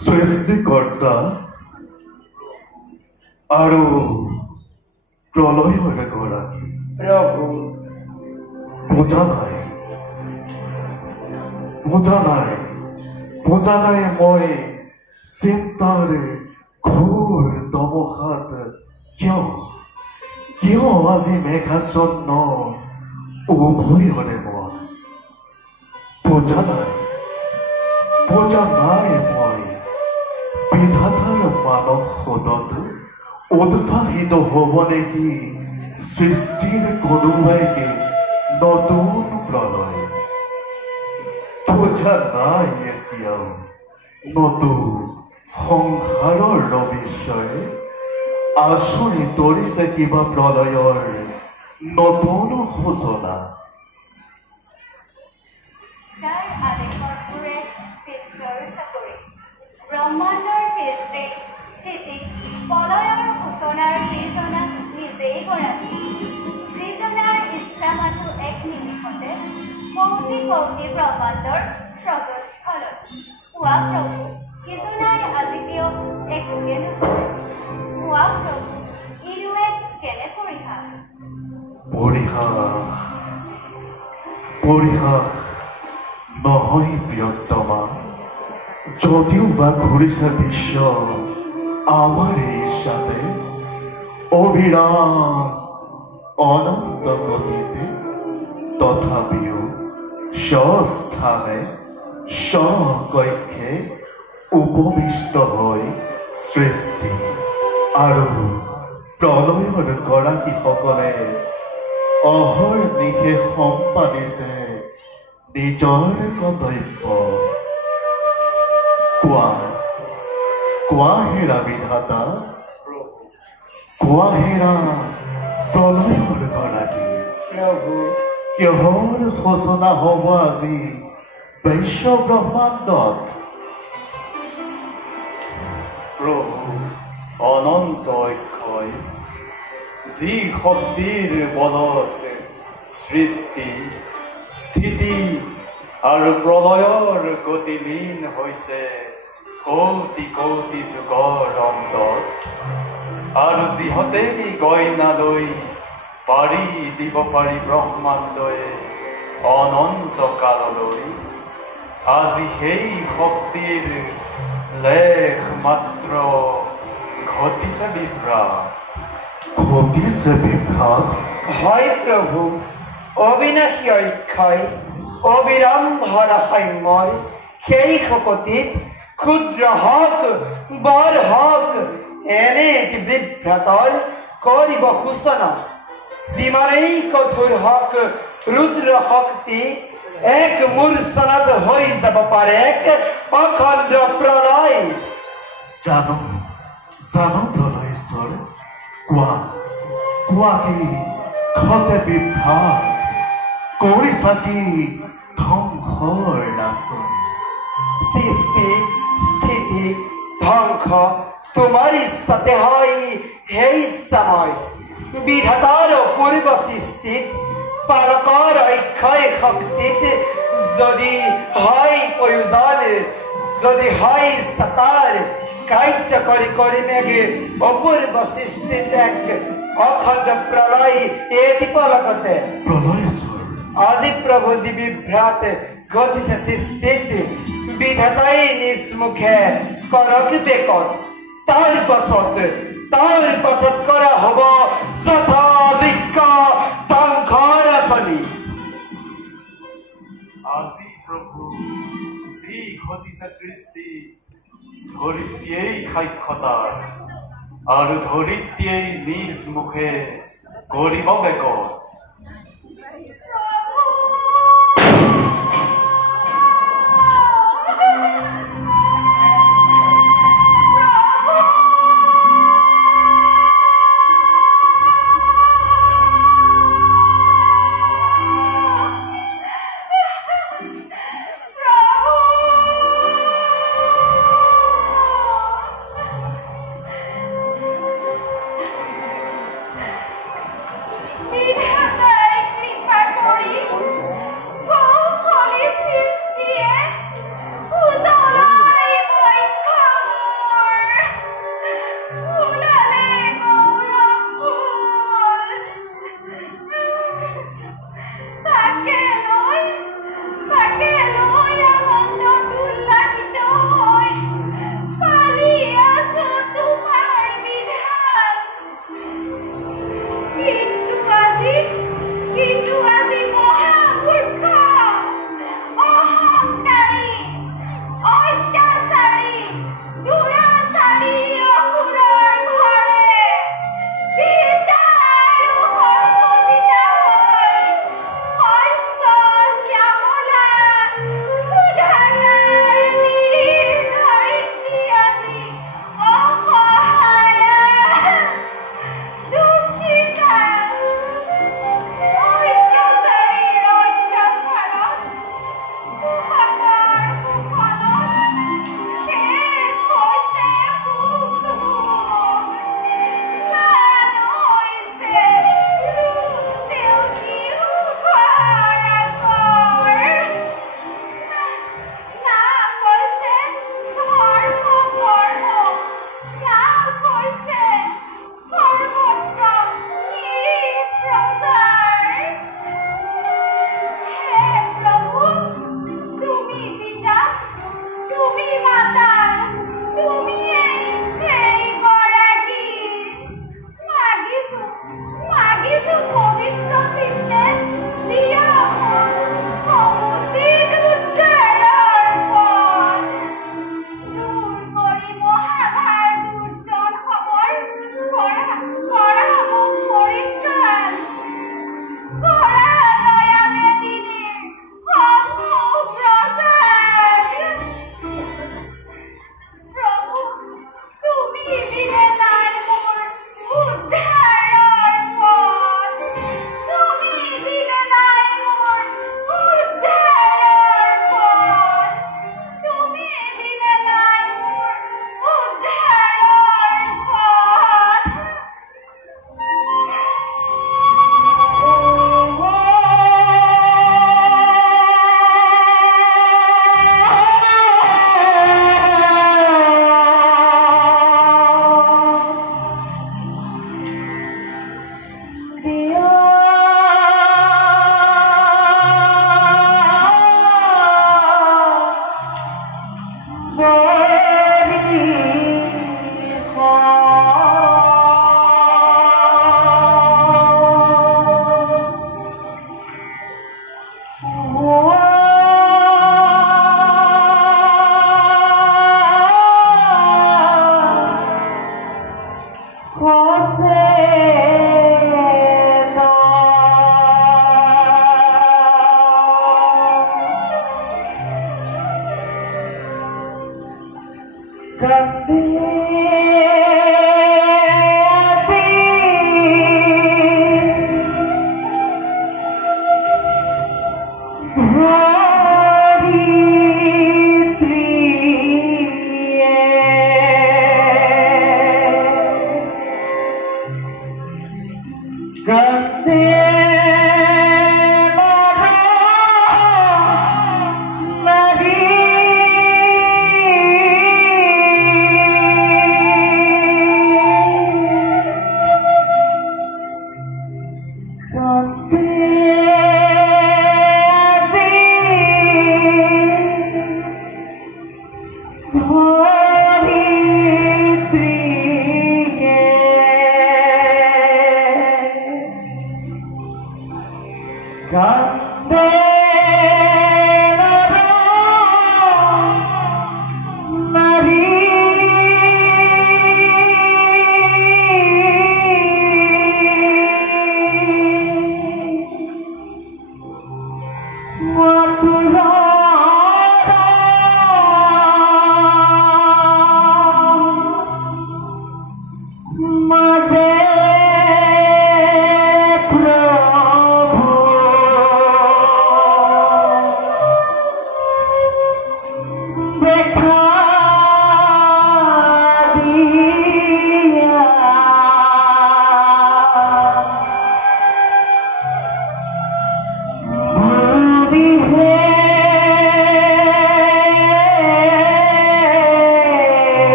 সৃষ্টিকৰ্তা আৰু প্ৰলয়ৰ গৰাকী প্ৰভু বুজা নাই মই চিন্তাৰ ঘোৰ তমসাত কিয় আজি মেঘাচ্ছন্ন উভয়ৰে মন বুজা নাই মই বিধাতাৰ মানৱ সদত উদ্ভাসিত হ'ব নেকি সৃষ্টিৰ কোনোবাইকে নতুন প্ৰলয় বুজা নাই এতিয়াও নতুন সংসাৰৰ ৰবিশ্বৰে আঁচনি তৰিছে কিবা প্ৰলয়ৰ নতুন সূচনা ব্ৰহ্মাণ্ডৰ সৃষ্টি স্থিতি প্ৰলয়ৰ সূচনাৰ সৃজনা নিজেই গৰাকী সৃজনাৰ ইচ্ছা মাথো এক নিমিষতে কৌটি কৌটি ব্ৰহ্মাণ্ডৰ স্ৰগস্থলত কোৱা প্ৰভু কিছু নাই আজি কিয় একোকে নকৰে কোৱা প্ৰভু ইৰুৱে কেনে পৰিহাস নহয় প্ৰিয়তমা যদিও বা ঘূৰিছে বিশ্ব আমাৰ ইচ্ছাতে অবিৰাম অনন্ত গতিতে তথাপিও স্বস্থানে স্বকক্ষে উপবিষ্ট হৈ সৃষ্টি আৰু প্ৰলয়ৰ গৰাকীসকলে অহৰ্নিশে সম্পাদিছে নিজৰ কৰ্তব্য কোৱা হেৰা বিধাতা কোৱা হেৰা প্ৰলয়ৰ গৰাকী কিহৰ সূচনা হ'ব আজি বিশ্ব ব্ৰহ্মাণ্ডত প্ৰভু অনন্ত অক্ষয় যি শক্তিৰ বলত সৃষ্টি স্থিতি আৰু প্ৰলয়ৰ গতিলীন হৈছে কৌটি কৌটি যুগৰ অন্তত আৰু যিহতেই গইনালৈ পাৰি দিব পাৰি ব্ৰহ্মাণ্ডই অনন্ত কাললৈ আজি সেই শক্তিৰ লেখ মাত্ৰ ঘটিছে বিভ্ৰাট হয় প্ৰভু অবিনাশী অক্ষয় অবিৰম্ভৰ সাম্যৰ সেই শকতিত ক্ষুদ্ৰ হক বৰ হক এনে এটি বিভ্ৰাটৰ কৰিব সূচনা যিমানেই কঠোৰ হক ৰুদ্ৰ শক্তি এক মূৰ্ছনাত হৈ যাব পাৰে এক অখণ্ড প্ৰলয় জানো প্ৰলয়েশ্বৰ কোৱা কি ঘটে বিভ্ৰাট কৰিছা কি ধ্বংসৰ নাচন সৃষ্টি স্থিতি ধ্বংস তোমাৰ ইচ্ছাতে হয় হে ইচ্ছাময় বিধাতাৰ অপূৰ্ব সৃষ্টিত পালকৰ অক্ষয় শক্তিত যদি হয় প্ৰয়োজন যদি হয় ইচ্ছাতাৰ কাৰ্যকৰী কৰি মেগে অপূৰ্ব সৃষ্টিত এক অখণ্ড প্ৰলয় এটি পলকতে প্ৰলয়েশ্বৰ আজি প্ৰভুজি বিভ্ৰাট ঘটিছে সৃষ্টিত বিধাতাই নিজ মুখে কৰক দেখত তাৰ পাছত কৰা হব যথাযোগ্য ধ্বংসৰ আঁচনি আজি প্ৰভু যি ঘটিছে সৃষ্টি ধৰিত্ৰীয়েই সাক্ষতাৰ আৰু ধৰিত্ৰীয়েই নিজ মুখে কৰিব বেকৰ বিধাতাই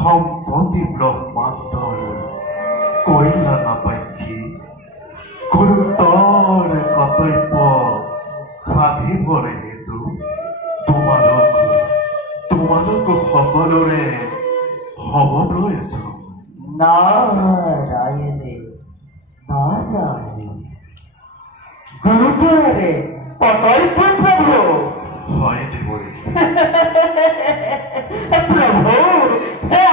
সম্পত্তি ব্ৰহ্মাণ্ডৰ কইলা নাপাইকি গুৰুতৰ কৰ্তব্য সাধিবৰে হেতু তোমালোক সকলোৰে খবৰ লৈ আছো। নাৰায়ণে নাৰায়ণ গুৰুত্বৰে কৰ্তব্য প্ৰভু। হয় দেৱৰী। প্ৰভু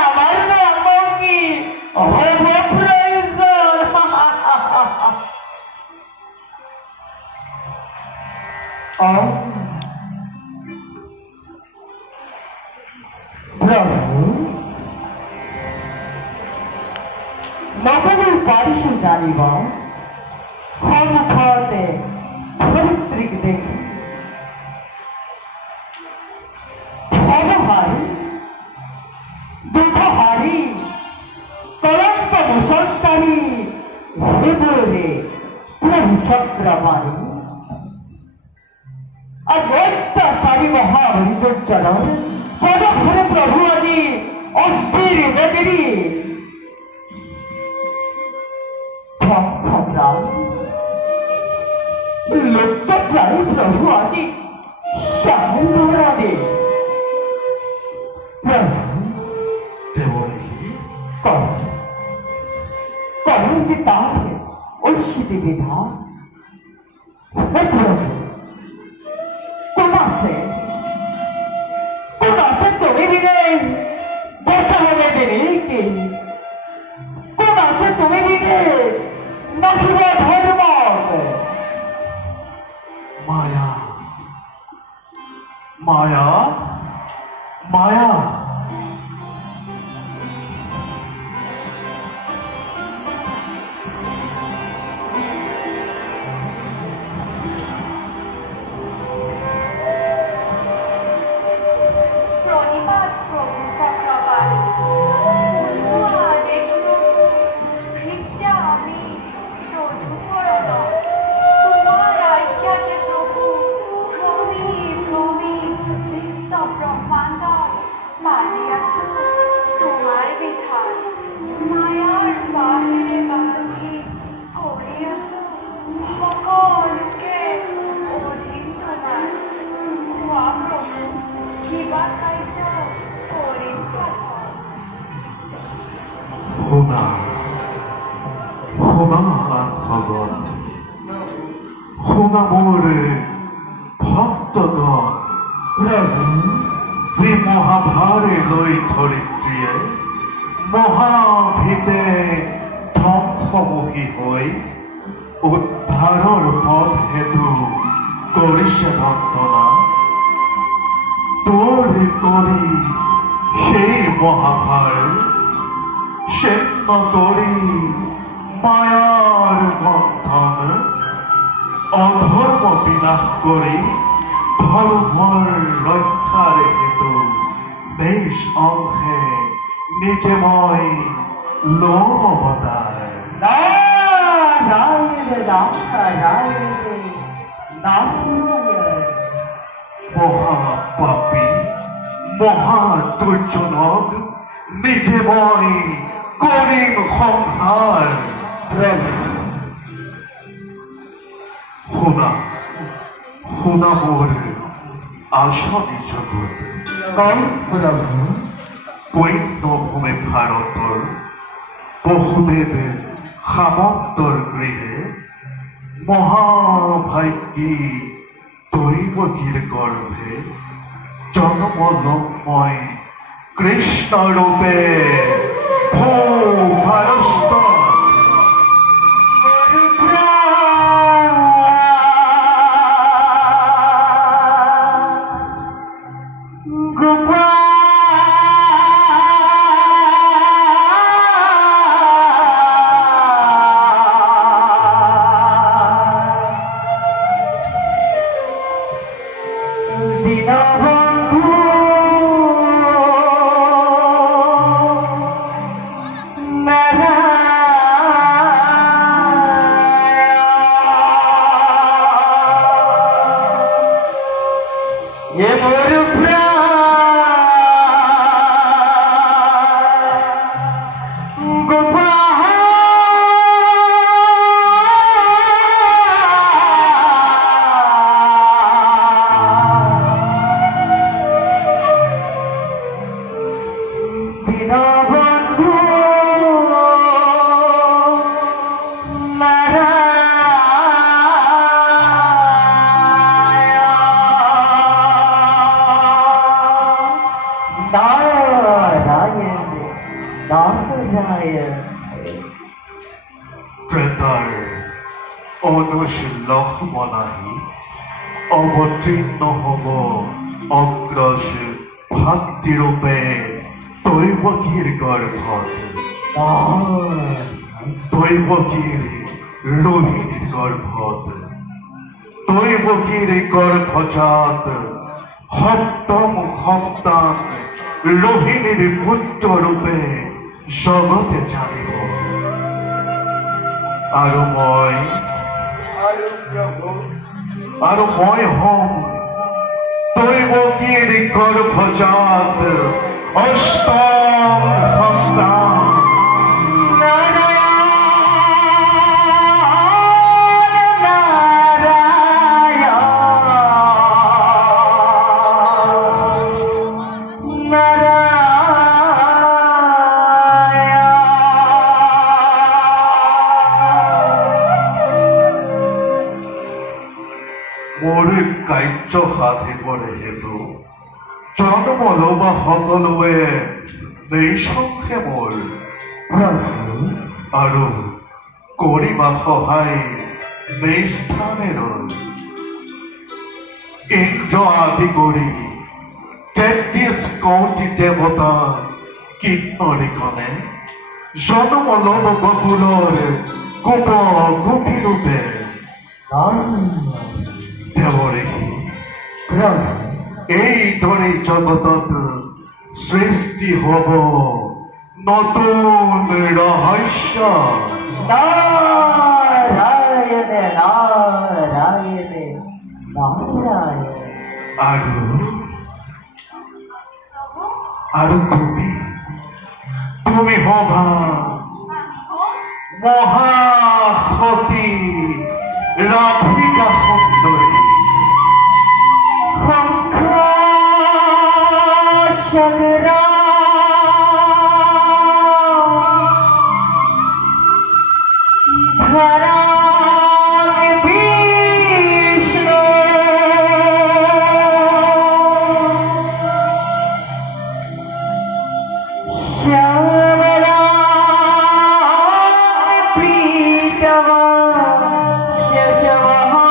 আমার নাম কি প্রভু নবমী পারিশু জানিব সম্মুখতে ধরিত্রীক দেখি ভবহারী দুঃখহারী কলঙ্ক মুসলকারী হৃদয়ে প্রভু চক্রবাণী আর অত্যাচারী মহাবৈদুর্জনর পদঘরে প্রভু আজি অস্থির বেদিনী লুপ্তপ্রাণী প্রভু আজি শ্যামে करुण पिता उष्टी विधा कुमासे तुम्हें भी नहीं बसा हमें देने की कुमासे तुम्हें भी नहीं नखिवा धर्म माया माया माया শুনা মোৰ ভক্তগণ, যি মহাভাৰে লৈ ধৰিত্ৰীয়ে মহাভীতে ধ্বংসমুখী হৈ উদ্ধাৰৰ পথ হেতু কৰিছে বন্দনা। তোৰ কৰি সেই মহাভাৰ শেষ কৰি মায়াৰ বন্ধন অধৰ্ম বিনাশ কৰি ধৰ্মৰ ৰক্ষাৰ হেতু বেশ অংশে নিজে মই লম অৱতাৰ। মহাপাপী মহাদুৰ্জনক নিজে মই কৰিম সংহাৰ শুনা শুনা মোৰ আশানী জগত পূণ্যভূমি ভাৰতৰ বসুদেৱ সামন্তৰ গৃহে মহাভাগ্যী দৈৱকীৰ গৰ্ভে জন্ম লম মই কৃষ্ণ ৰূপে ভাৰস্ত প্ৰেতাৰ অনুশীলক মনাহি অৱতীৰ্ণ হ'ব অগ্ৰজ ভাতৃৰূপে দৈৱকীৰ গৰ্ভত দৈৱকীৰ ৰোহিণীৰ গৰ্ভত দৈৱকীৰ গৰ্ভজাত সপ্তম সন্তান ৰোহিণীৰ পুত্ৰৰূপে জগতে জানিব আৰু মই হম দৈৱকীৰ গৰ্ভজাত অষ্টম সন্তান মোৰ কাৰ্য সাধিবৰে হেতু জন্ম লবা সকলোৱে নিঃসংশে মোৰ আৰু কৰিবা সহায় নিষ্ঠানেৰ ইন্দ্ৰ আদি কৰি ৩৩ কোটি দেৱতা কিন্নৰীগণে জন্ম লব গকুলৰ গোপ গোপী ৰূপে এইদৰে জগতত সৃষ্টি হব নতুন ৰহস্য আৰু তুমি হবা মহাসতী ৰাধিকা সুন্দৰী Shama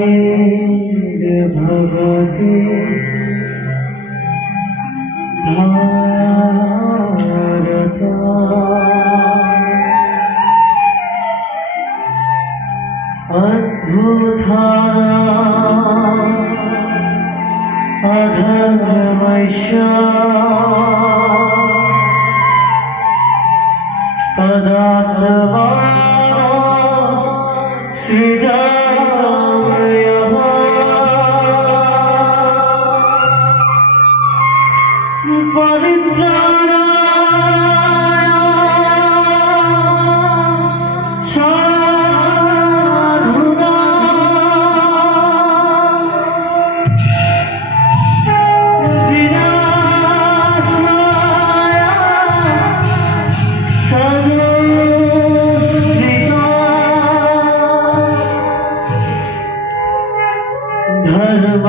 ज्ञानेन भवति भारत अद्भुता अधर्मस्य तदात्मा सृजामयः परित्राणाय साधूनां विनाशाय धर्म